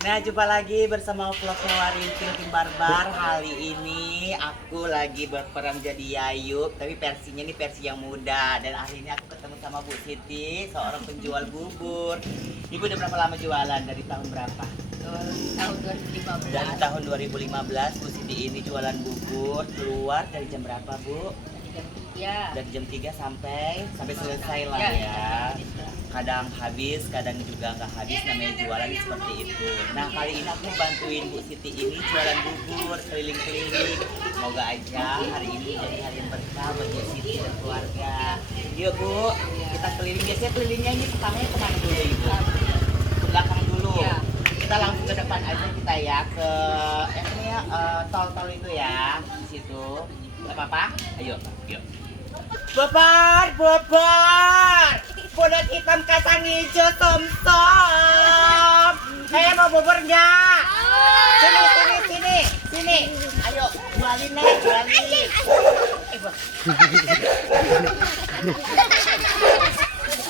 Nah, jumpa lagi bersama vlognya Warintin Tim Barbar. Kali ini aku lagi berperan jadi Yayu, tapi versinya ini versi yang muda. Dan hari ini aku ketemu sama Bu Siti, seorang penjual bubur. Ibu udah berapa lama jualan? Dari tahun berapa? Tahun 2015. Dari tahun 2015 Bu Siti ini jualan bubur. Keluar dari jam berapa, Bu? Dari jam 3 sampai selesai lah ya. Kadang habis, kadang juga nggak habis, namanya jualan seperti itu. Nah, kali ini aku bantuin Bu Siti ini jualan bubur keliling-keliling. Semoga aja hari ini jadi hari yang berkah buat Bu Siti dan keluarga. Yuk Bu, kita keliling. Biasanya kelilingnya ini pertamanya kemana dulu Ibu? Ke belakang dulu. Kita langsung ke depan aja kita ya, ke tol-tol itu ya, di situ. Gak apa-apa? Ayo, yuk. Bobar, kulit hitam kacang hijau tom-tom. Saya mau bubur nggak? Sini. Ayo, jualin nih, jualin.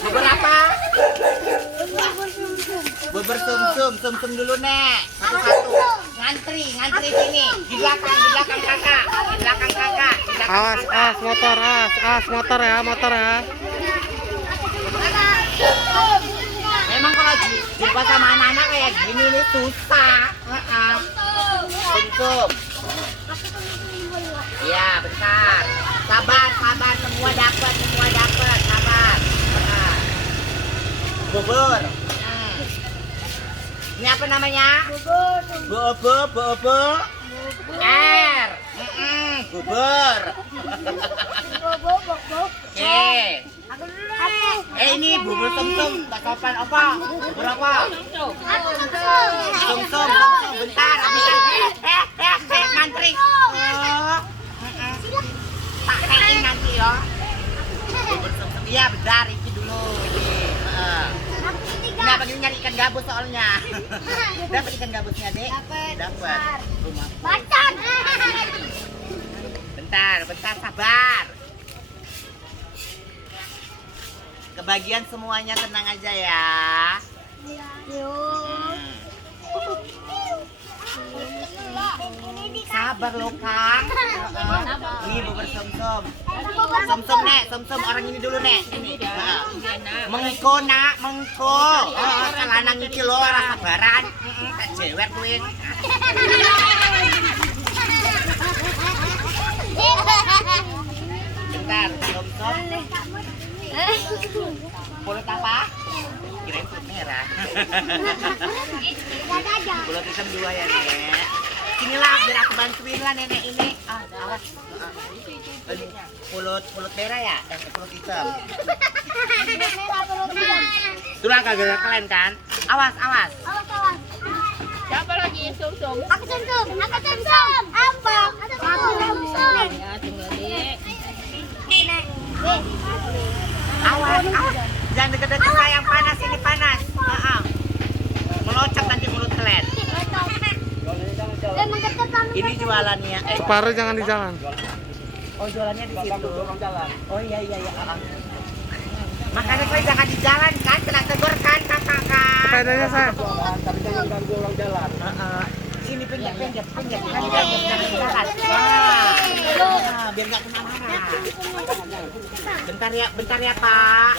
Bubur apa? Bubur sum-sum dulu nek. Satu-satu. Ngantri sini. Di belakang kakak. Awas motor ya. Memang kalau jumpa sama anak-anak kayak gini nih susah. Sum. Iya, bentar. Sabar, semua dapat, sabar. Bubur. Ini apa namanya? Bubur. Bubur. Ini bubur sum-sum, tak sopan apa? Bubur apa? Sum-sum, bentar. Ngantri. Pakein nanti ya. Bubur sum-sum, iya bentar, ini dulu. Nah, bagi nyari ikan gabus soalnya. Dapat ikan gabusnya, Dek? Dapat. Bacot. Bentar, sabar. Kebagian semuanya, tenang aja ya. Sabar lo, Kang. Ini bubur sum-sum. Sum-sum, orang ini dulu, Nek. Ini. Mengko. Kalau iki lo ora sabaran. Tak jewer kowe. Bentar, sum-sum. Pulut apa? Kirain pulut merah. Pulut hitam 2 ya, Nek. Sinilah biar aku bantuin lah nenek ini. Awas. Pulut merah ya? Pulut hitam. Itulah kagak kalian kan? Awas. Siapa lagi sum-sum? Aku sum-sum. Abang. Aku sum-sum. Ya, tunggu Dek. Awas. Jangan deket-deket saya, yang panas ini panas. Melocot nanti mulut kalian. Ini jualannya. Separuh jangan di jalan. Oh, jualannya di situ. Oh iya. Makanya saya jangan di jalan kan, kena tegur kan kakak kan. Sepedanya saya. Tapi jangan ganggu orang jalan. Sini pinggir kan jangan di jalan. Biar nggak kemana-mana. Bentar ya Pak.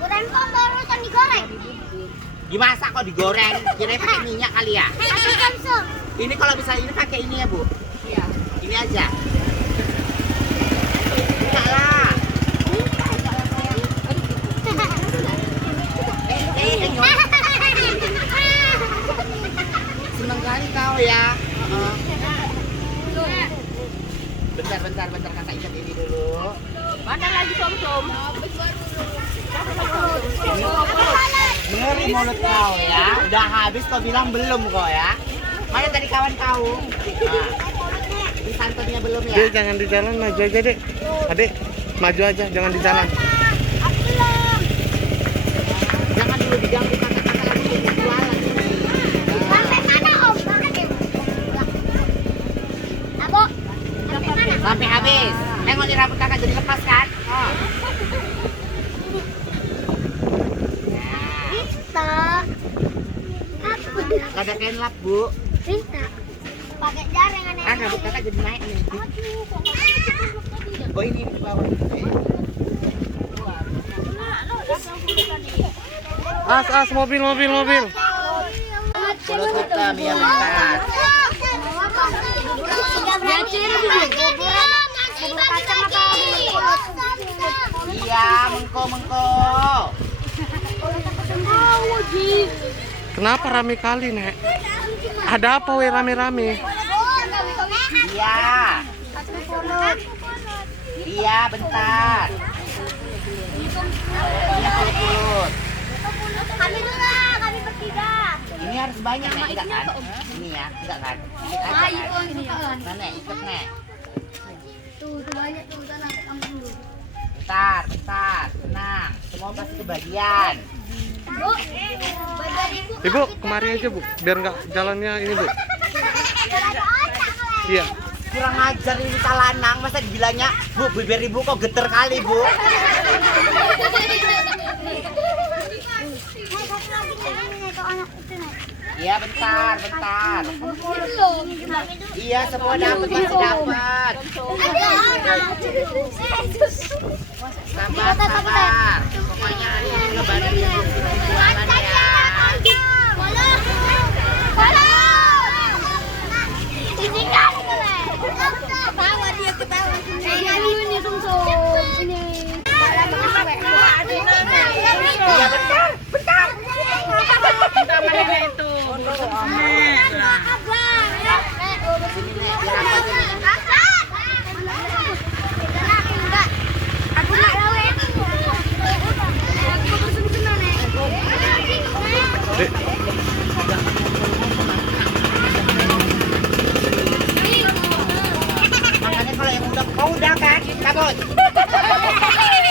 Bukan kok barusan digoreng. Dimasak kok digoreng? Kira pakai minyak kali ya? Aku sum-sum. Ini kalau bisa ini pakai ini ya Bu? Iya. Ini aja. Enggak lah. Seneng kali kau ya. Bentar kakak ikat ini dulu. Mana lagi sum-sum? Ngeri mulut kau ya. Udah habis kau bilang belum kau ya. Mana tadi kawan kau? Ini santunnya belum ya? Dek, jangan di jalan, maju aja Dek. Adik, maju aja, jangan di jalan. Jangan dulu diganggu kakak-kakak lagi jualan ini. Sampai mana Om? Abo. Sampai mana? Sampai habis. Tengok di rambut kakak jadi lepas kan? Bisa. Aku Ada kain lap, Bu. Bisa. Pakai jaring aneh. Ah, rambut kakak jadi naik nih. Oh, ini di bawah. As mobil. Pulut hitam ya bentar. Iya, mengko. Kenapa rame kali, Nek? Ada apa we rame-rame? Iya. Iya, bentar. Ini pulut. Kami bertiga. Ini harus banyak, Nek, enggak kan? Ini ya, enggak kan? Mana ikut, Nek? Tuh banyak tuh sana kamu dulu. Bentar, tenang. Semua pasti kebagian. Bu, bagian Ibu, kemari aja, Bu. Biar nggak jalannya ini, Bu. Iya. Kurang ajar ini talanang, masa dibilangnya, Bu, bibir ibu kok geter kali, Bu. Iya, bentar. Iya, semua dapat, masih dapat. Sabar. Pokoknya hari ini lebaran ibu jualan ya. Iya, bentar. Dek, Makanya kalau yang udah kan, cabut. Baris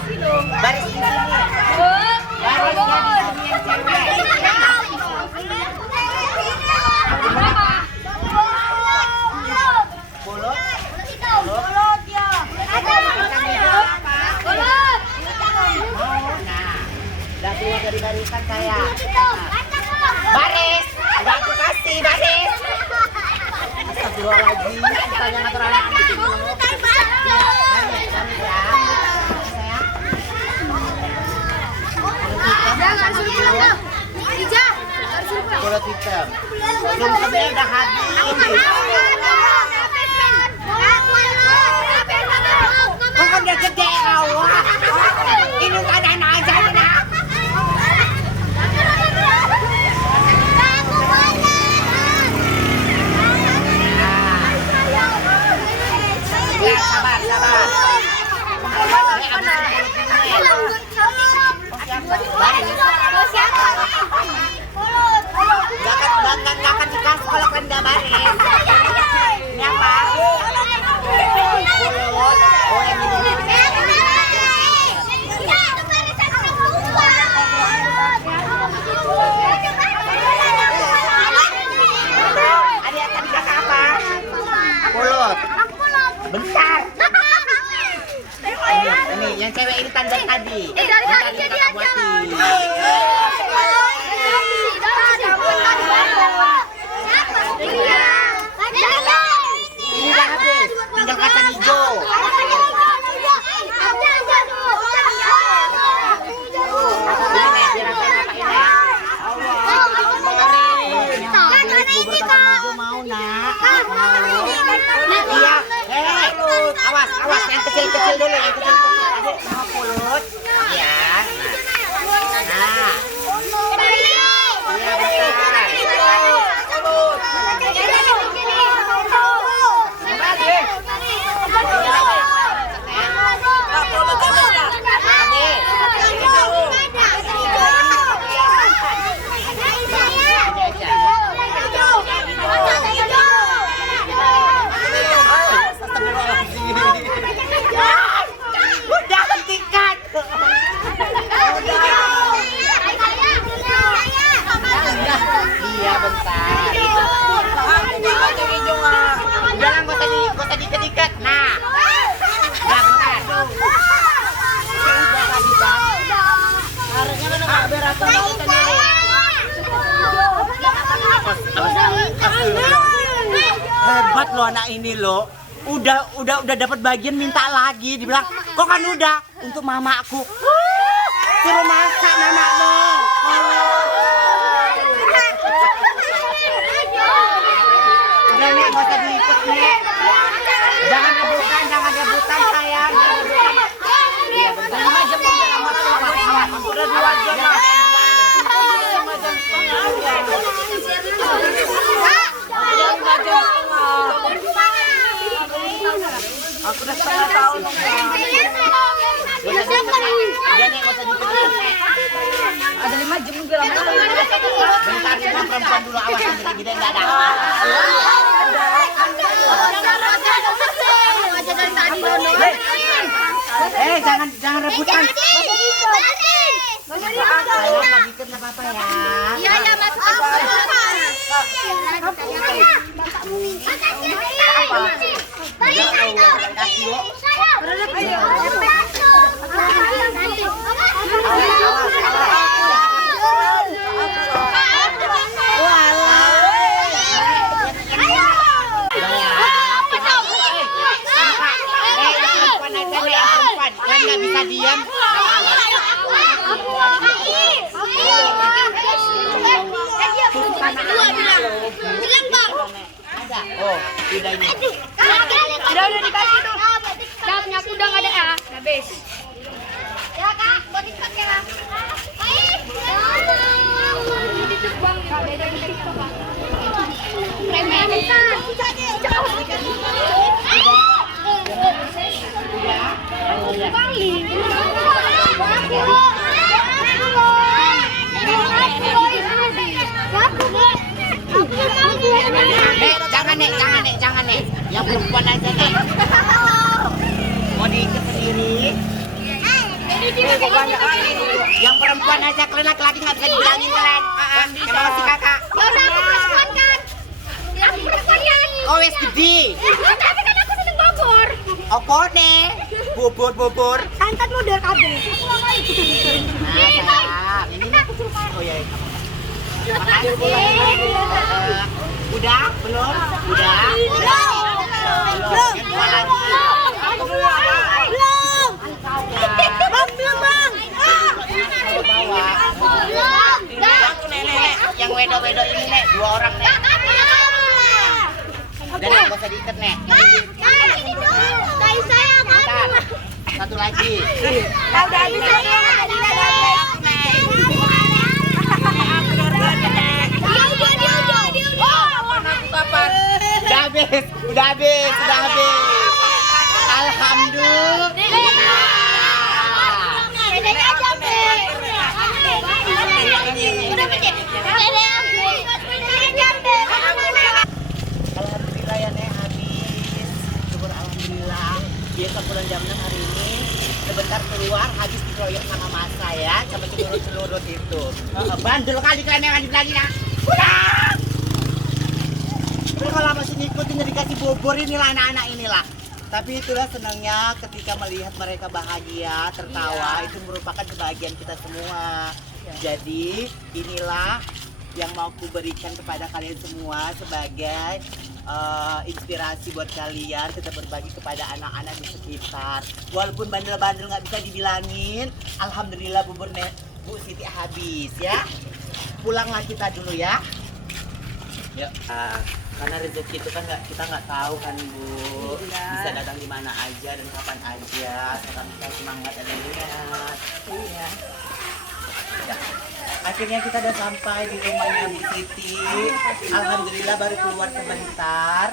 di sini. Baris di sini yang cewek. Pulut. Nah, udah keluar dari barisan saya. Baris, udah aku kasih baris. Astagfirullahaladzim, tanya ngatur anak-anak di sini. Baris ya. Pulut hitam. Sumsumnya udah habis. Kok kan dia gede awak. Ini kadang aja nak. Ya, sabar. Nggak akan dikasih kalau kanda baris. Ini apa? Pulut. Oh, yang ini. Adik akan dikasih apa? Pulut. Bentar. Ini yang cewek ini tanda tadi. Dari tadi jadi buatin. Ini udah habis, tinggal kacang hijau. Ini nih, dirasain apa ini? Bubur kacang hijau mau nak? Iya, awas, yang kecil-kecil dulu, yang kecil-kecil. Adik mau pulut, ya. Nah, iya bentar. Udah hentikan. lo anak ini lo. Udah dapat bagian minta lagi. Dibilang, kok kan udah untuk mamaku. Suruh masak mama lo. Udah nih, gak usah diikut nih. Jangan rebutan sayang. Jangan macam udah 2 jam lah. Aku udah setengah tahun. Ada 5 jam juga lama. Bentar ya, perempuan dulu awas sampai gede enggak ada. Jangan rebutan. Lagi ikut enggak apa-apa ya. Iya, masuk. Bapakmu minta. Nggak bisa diam. Ada. Oh, udah ini. Udah dikasih tuh. Dapnya aku udah nggak ada ya. Habis. Ya kak, mau dipakai ya. Jangan nek. Yang perempuan aja nek. Mau diikat sendiri. Yang perempuan aja, kalian laki-laki nggak bisa dibilangin kalian. Emang si kakak. Ya udah aku perempuan kan. Aku perempuan kan. Oh wes gede. Tapi kan aku seneng bobor. Apa nih? Bobor. Santat model kabel. Aku nggak mau ikut. Nah, ini nih. Oh ya. Udah? Belum? Udah? Yang wedo-wedo ini nek, 2 orang nek. Udah nek, gak usah diikat nek. Bentar. Satu lagi. Udah habis saya. Udah habis. Alhamdulillah. Alhamdulillah ya nek habis. Syukur alhamdulillah. Biasa pulang jam 6 hari ini. Sebentar keluar habis dikeroyok sama masa ya, sama celurut itu. Bandel kali kalian yang lanjut lagi ya. Pulang. Tapi kalau masih ngikutin dikasih bobor inilah anak-anak inilah. Tapi itulah senangnya ketika melihat mereka bahagia, tertawa, itu merupakan kebahagiaan kita semua. Jadi inilah yang mau ku berikan kepada kalian semua sebagai inspirasi buat kalian tetap berbagi kepada anak-anak di sekitar. Walaupun bandel-bandel nggak bisa dibilangin, alhamdulillah bubur Bu Siti habis ya. Pulanglah kita dulu ya. Ya, karena rezeki itu kan kita nggak tahu kan Bu, bisa datang di mana aja dan kapan aja. Sekarang kita semangat dan lihat. Iya. Ya. Akhirnya kita udah sampai di rumahnya Bu Siti. Alhamdulillah baru keluar sebentar.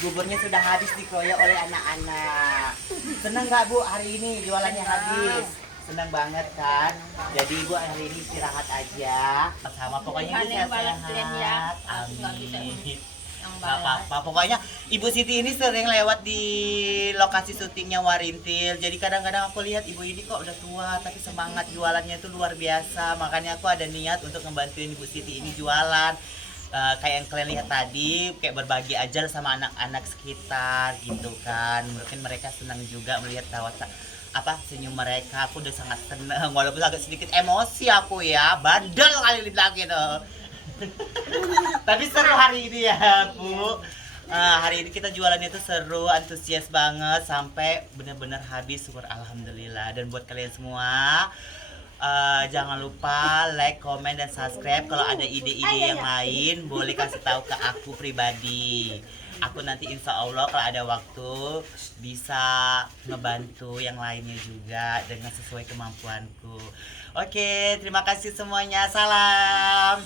Buburnya sudah habis dikeroyok oleh anak-anak. Senang nggak Bu hari ini jualannya habis? Senang banget kan? Jadi Ibu hari ini istirahat aja. Sama pokoknya Ibu sehat-sehat. Amin. Gak apa-apa. Pokoknya Ibu Siti ini sering lewat di lokasi syutingnya Warintil. Jadi kadang-kadang aku lihat Ibu ini kok udah tua, tapi semangat jualannya itu luar biasa. Makanya aku ada niat untuk ngebantuin Ibu Siti ini jualan. Kayak yang kalian lihat tadi, kayak berbagi aja sama anak-anak sekitar gitu kan. Mungkin mereka senang juga melihat senyum mereka. Aku udah sangat senang, walaupun agak sedikit emosi aku ya, bandel kali dibilang gitu. Tapi seru hari ini ya Bu. Hari ini kita jualannya tuh seru, antusias banget sampai bener-bener habis, syukur alhamdulillah. Dan buat kalian semua, jangan lupa like, comment, dan subscribe. Kalau ada ide-ide yang lain boleh kasih tahu ke aku pribadi. Aku nanti insya Allah kalau ada waktu bisa ngebantu yang lainnya juga dengan sesuai kemampuanku. Oke, terima kasih semuanya. Salam.